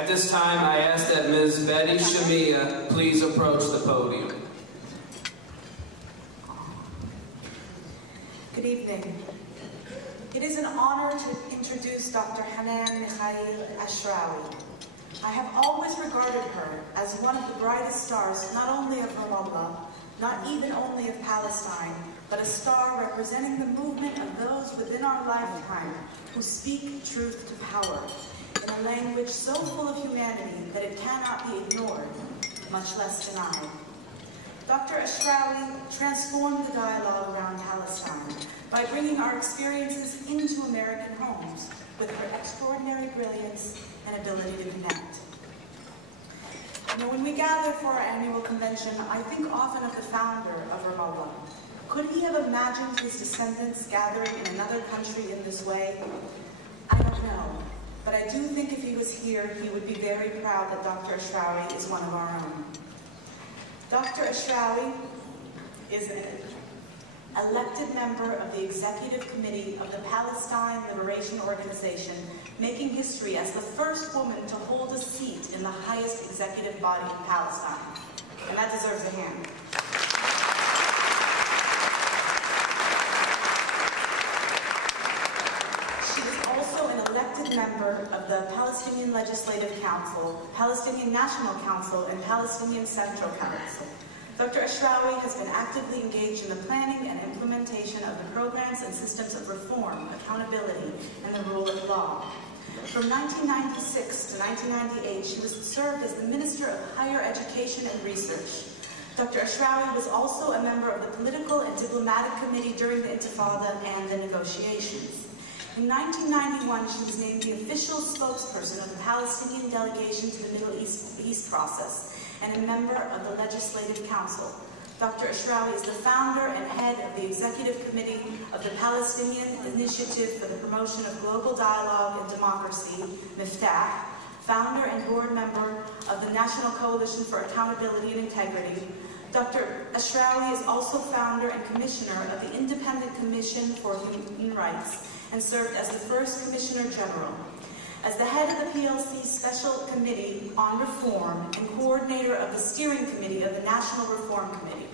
At this time, I ask that Ms. Betty Shamia please approach the podium. Good evening. It is an honor to introduce Dr. Hanan Mikhail Ashrawi. I have always regarded her as one of the brightest stars, not only of Ramallah, not even only of Palestine, but a star representing the movement of those within our lifetime who speak truth to power in a language so full of humanity that it cannot be ignored, much less denied. Dr. Ashrawi transformed the dialogue around Palestine by bringing our experiences into American homes with her extraordinary brilliance and ability to connect. You know, when we gather for our annual convention, I think often of the founder of Ramallah. Could he have imagined his descendants gathering in another country in this way? I don't know, but I do think if he was here, he would be very proud that Dr. Ashrawi is one of our own. Dr. Ashrawi is an elected member of the Executive Committee of the Palestine Liberation Organization, making history as the first woman to hold a seat in the highest executive body in Palestine. And that deserves a hand. She is also an elected member of the Palestinian Legislative Council, Palestinian National Council, and Palestinian Central Council. Dr. Ashrawi has been actively engaged in the planning and implementation of the programs and systems of reform, accountability, and the rule of law. From 1996 to 1998, she served as the Minister of Higher Education and Research. Dr. Ashrawi was also a member of the Political and Diplomatic Committee during the Intifada and the negotiations. In 1991, she was named the official spokesperson of the Palestinian delegation to the Middle East process and a member of the Legislative Council. Dr. Ashrawi is the founder and head of the Executive Committee of the Palestinian Initiative for the Promotion of Global Dialogue and Democracy, Miftah, founder and board member of the National Coalition for Accountability and Integrity. Dr. Ashrawi is also founder and commissioner of the Independent Commission for Human Rights and served as the first Commissioner General. As the head of the PLC's Special Committee on Reform and coordinator of the Steering Committee of the National Reform Committee,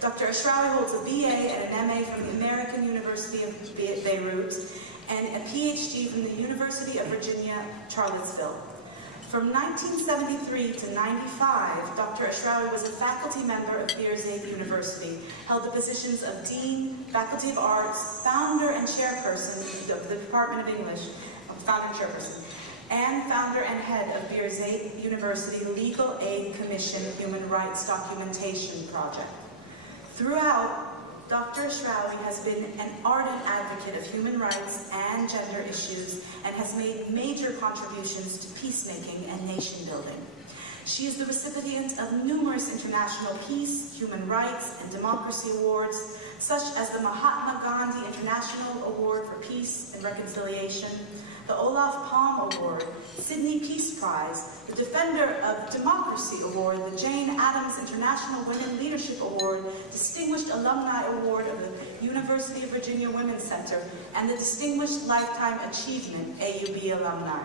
Dr. Ashrawi holds a BA and an MA from the American University of Beirut and a PhD from the University of Virginia, Charlottesville. From 1973 to 95, Dr. Ashrawi was a faculty member of Birzeit University, held the positions of Dean, Faculty of Arts, founder and chairperson of the Department of English, founder and chairperson, and founder and head of Birzeit University Legal Aid Commission Human Rights Documentation Project. Throughout, Dr. Ashrawi has been an ardent advocate of human rights and gender issues and has made major contributions to peacemaking and nation building. She is the recipient of numerous international peace, human rights, and democracy awards, such as the Mahatma Gandhi International Award for Peace and Reconciliation, the Olaf Palme Award, Sydney Peace Prize, the Defender of Democracy Award, the Jane Addams International Women Leadership Award, Distinguished Alumni Award of the University of Virginia Women's Center, and the Distinguished Lifetime Achievement AUB Alumni.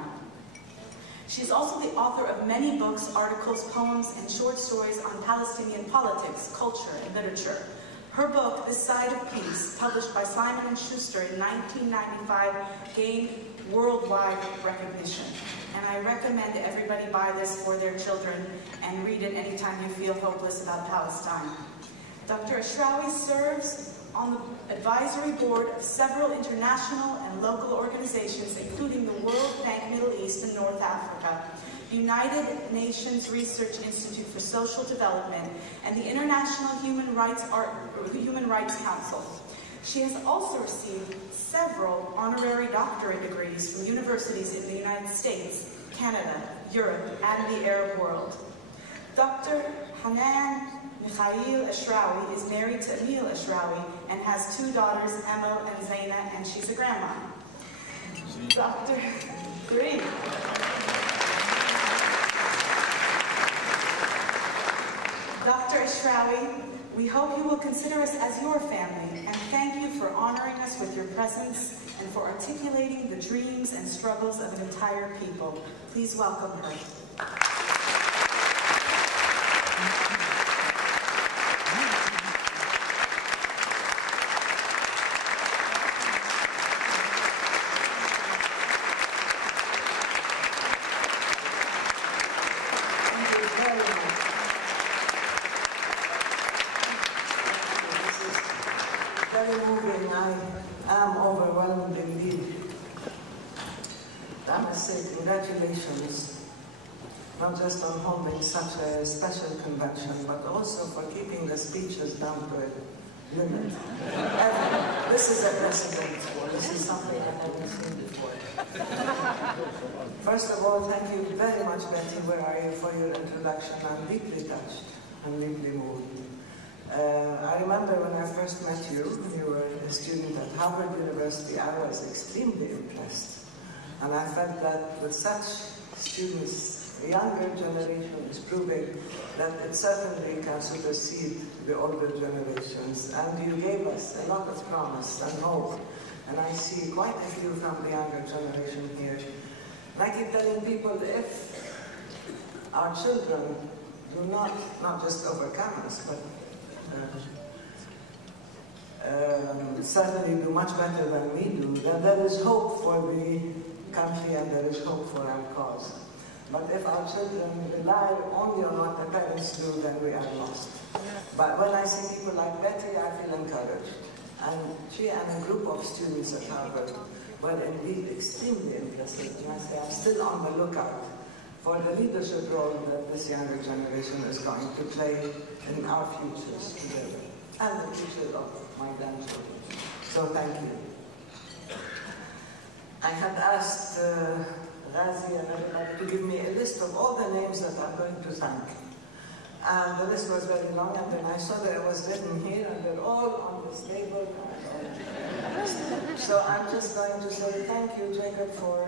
She is also the author of many books, articles, poems, and short stories on Palestinian politics, culture, and literature. Her book, This Side of Peace, published by Simon & Schuster in 1995, gained worldwide recognition. And I recommend everybody buy this for their children and read it anytime you feel hopeless about Palestine. Dr. Ashrawi serves on the advisory board of several international and local organizations, including the World Bank Middle East and North Africa, United Nations Research Institute for Social Development, and the International Human Rights Council. She has also received several honorary doctorate degrees from universities in the United States, Canada, Europe, and the Arab world. Dr. Hanan Mikhail Ashrawi is married to Emil Ashrawi and has two daughters, Emil and Zaina, and she's a grandma. Dr. Green. Dr. Ashrawi We hope you will consider us as your family, and thank you for honoring us with your presence and for articulating the dreams and struggles of an entire people. Please welcome her. Very moving. I am overwhelmed indeed. I must say congratulations, not just on holding such a special convention, but also for keeping the speeches down to a limit. This is a precedent. This is something I haven't seen before. First of all, thank you very much, Betty, where are you, for your introduction. I'm deeply touched and deeply moved. I remember when I first met you, you were a student at Harvard University, I was extremely impressed. And I felt that with such students, the younger generation is proving that it certainly can supersede the older generations. And you gave us a lot of promise and hope. And I see quite a few from the younger generation here. And I keep telling people, if our children do not just overcome us, but certainly do much better than we do, then there is hope for the country and there is hope for our cause. But if our children rely only on what the parents do, then we are lost. But when I see people like Betty, I feel encouraged. And she and a group of students at Harvard were indeed extremely impressive. And I say I'm still on the lookout for the leadership role that this younger generation is going to play in our futures together, and the future of my grandchildren. So thank you. I had asked Razi and everybody to give me a list of all the names that I'm going to thank. And the list was very long, and then I saw that it was written here, and they're all on this table. So I'm just going to say thank you, Jacob, for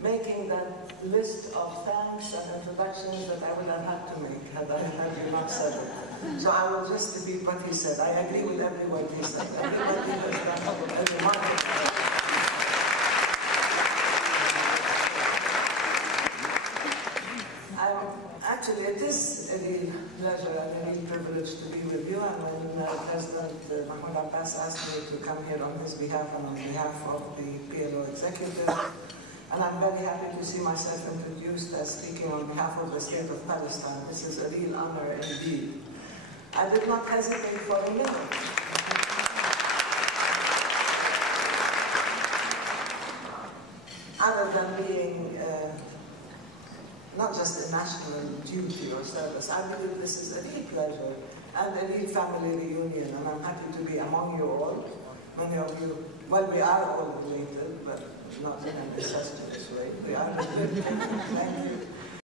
making that list of thanks and introductions that I would have had to make had you not said it. So I will just repeat what he said. I agree with every word he said. Everybody has done a remarkable. Actually, it is a real pleasure and a real privilege to be with you. And when President Mahmoud Abbas asked me to come here on his behalf and on behalf of the PLO executive, and I'm very happy to see myself introduced as speaking on behalf of the state of Palestine. This is a real honor indeed. I did not hesitate for a minute. Other than being not just a national duty or service, I believe this is a real pleasure and a real family reunion, and I'm happy to be among you all. Many of you, well, we are all related, but not in an incestuous way. We are related. Thank you.